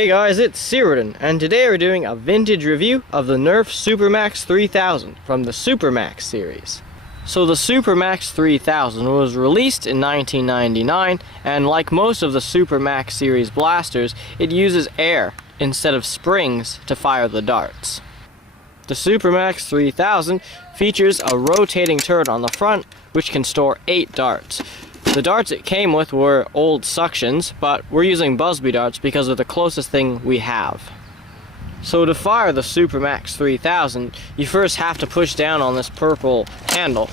Hey guys, it's Siridan, and today we're doing a vintage review of the Nerf Supermaxx 3000 from the Supermaxx series. So the Supermaxx 3000 was released in 1999, and like most of the Supermaxx series blasters, it uses air instead of springs to fire the darts. The Supermaxx 3000 features a rotating turret on the front, which can store 8 darts. The darts it came with were old suctions, but we're using Busby darts because they're the closest thing we have. So to fire the Supermaxx 3000, you first have to push down on this purple handle,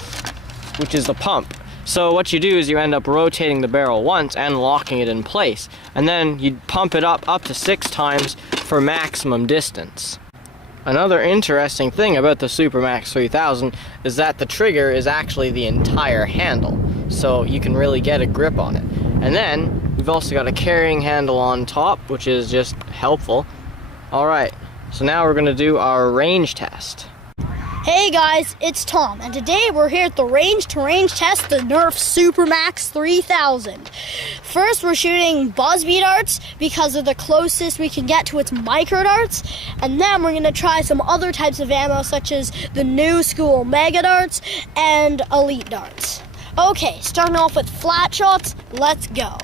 which is the pump. So what you do is you end up rotating the barrel once and locking it in place, and then you pump it up to 6 times for maximum distance. Another interesting thing about the Supermaxx 3000 is that the trigger is actually the entire handle, so you can really get a grip on it. And then we've also got a carrying handle on top, which is just helpful. Alright, so now we're going to do our range test. Hey guys, it's Tom, and today we're here at the range-to-range test the Nerf Supermaxx 3000. First, we're shooting Busby darts because they're the closest we can get to its micro darts, and then we're going to try some other types of ammo such as the new school mega darts and elite darts. Okay, starting off with flat shots, let's go.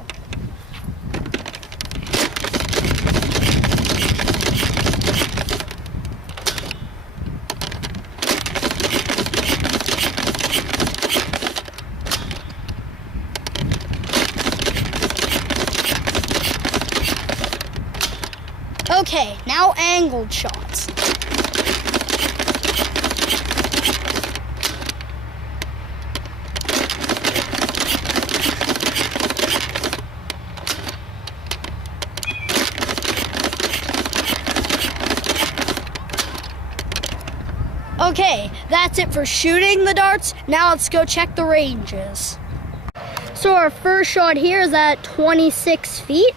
Okay, now angled shots. Okay, that's it for shooting the darts. Now let's go check the ranges. So our first shot here is at 26 feet.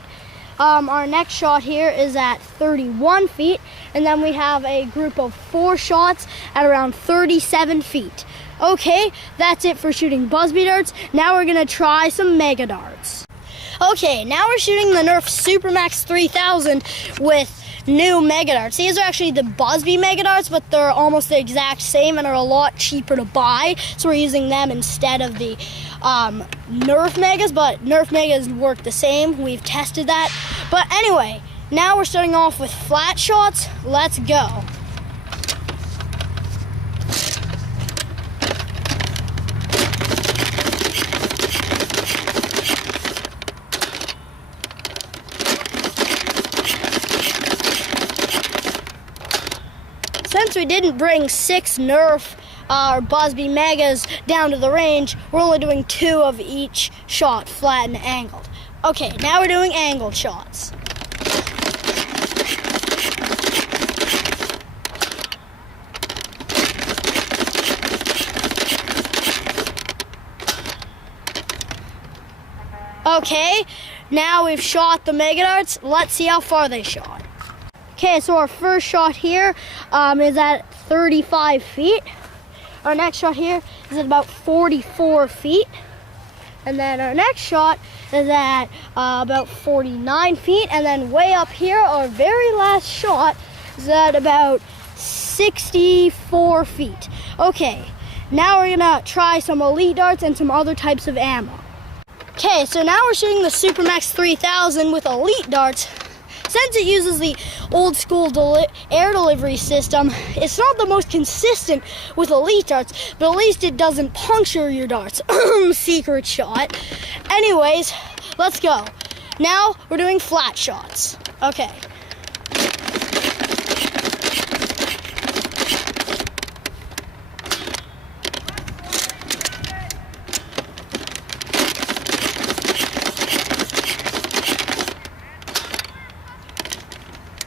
Our next shot here is at 31 feet, and then we have a group of 4 shots at around 37 feet. Okay, that's it for shooting Busby darts. Now we're gonna try some mega darts. Okay, now we're shooting the Nerf Supermaxx 3000 with new mega darts. These are actually the Busby mega darts, but they're almost the exact same and are a lot cheaper to buy, so we're using them instead of the Nerf megas, but Nerf megas work the same. We've tested that. But anyway, now we're starting off with flat shots. Let's go. Since we didn't bring 6 Nerf or Busby megas down to the range, we're only doing 2 of each shot, flat and angled. Okay, now we're doing angled shots. Okay, now we've shot the mega darts. Let's see how far they shot. Okay, so our first shot here is at 35 feet. Our next shot here is at about 44 feet. And then our next shot is at about 49 feet. And then way up here, our very last shot is at about 64 feet. Okay, now we're gonna try some elite darts and some other types of ammo. Okay, so now we're shooting the Supermaxx 3000 with elite darts. Since it uses the old school air delivery system, it's not the most consistent with elite darts, but at least it doesn't puncture your darts. Secret shot. Anyways, let's go. Now we're doing flat shots. Okay.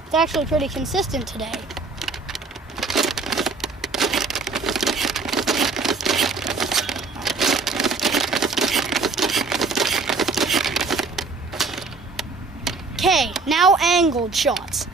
It's actually pretty consistent today. Okay, now angled shots.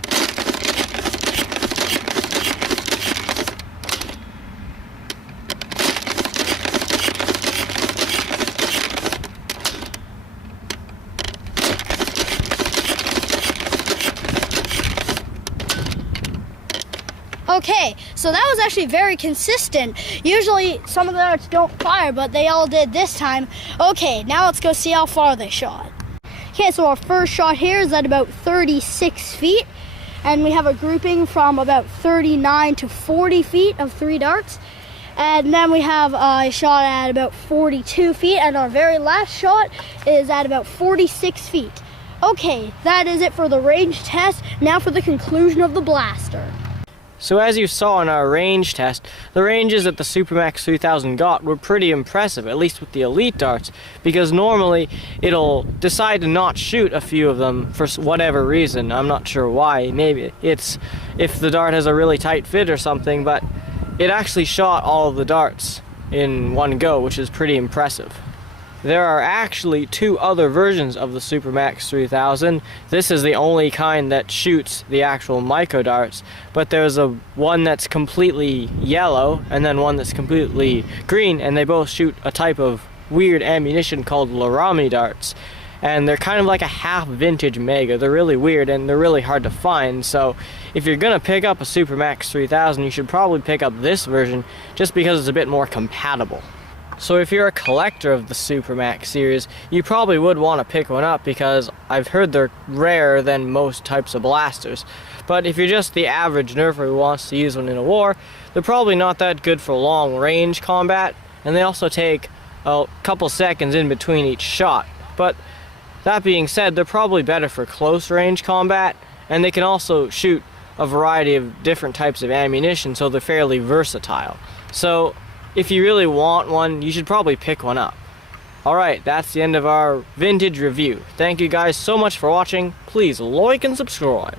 Okay, so that was actually very consistent. Usually some of the darts don't fire, but they all did this time. Okay, now let's go see how far they shot. Okay, so our first shot here is at about 36 feet, and we have a grouping from about 39 to 40 feet of 3 darts. And then we have a shot at about 42 feet, and our very last shot is at about 46 feet. Okay, that is it for the range test. Now for the conclusion of the blaster. So as you saw in our range test, the ranges that the Supermaxx 3000 got were pretty impressive, at least with the elite darts, because normally it'll decide to not shoot a few of them for whatever reason. I'm not sure why. Maybe it's if the dart has a really tight fit or something, but it actually shot all of the darts in one go, which is pretty impressive. There are actually 2 other versions of the Supermaxx 3000. This is the only kind that shoots the actual micro darts, but there's one that's completely yellow and then one that's completely green, and they both shoot a type of weird ammunition called Laramie darts. And they're kind of like a half vintage Mega. They're really weird and they're really hard to find, so if you're gonna pick up a Supermaxx 3000, you should probably pick up this version just because it's a bit more compatible. So if you're a collector of the Supermaxx series, you probably would want to pick one up because I've heard they're rarer than most types of blasters. But if you're just the average nerfer who wants to use one in a war, they're probably not that good for long range combat, and they also take a couple seconds in between each shot. But that being said, they're probably better for close range combat, and they can also shoot a variety of different types of ammunition, so they're fairly versatile. So if you really want one, you should probably pick one up. Alright, that's the end of our vintage review. Thank you guys so much for watching. Please like and subscribe.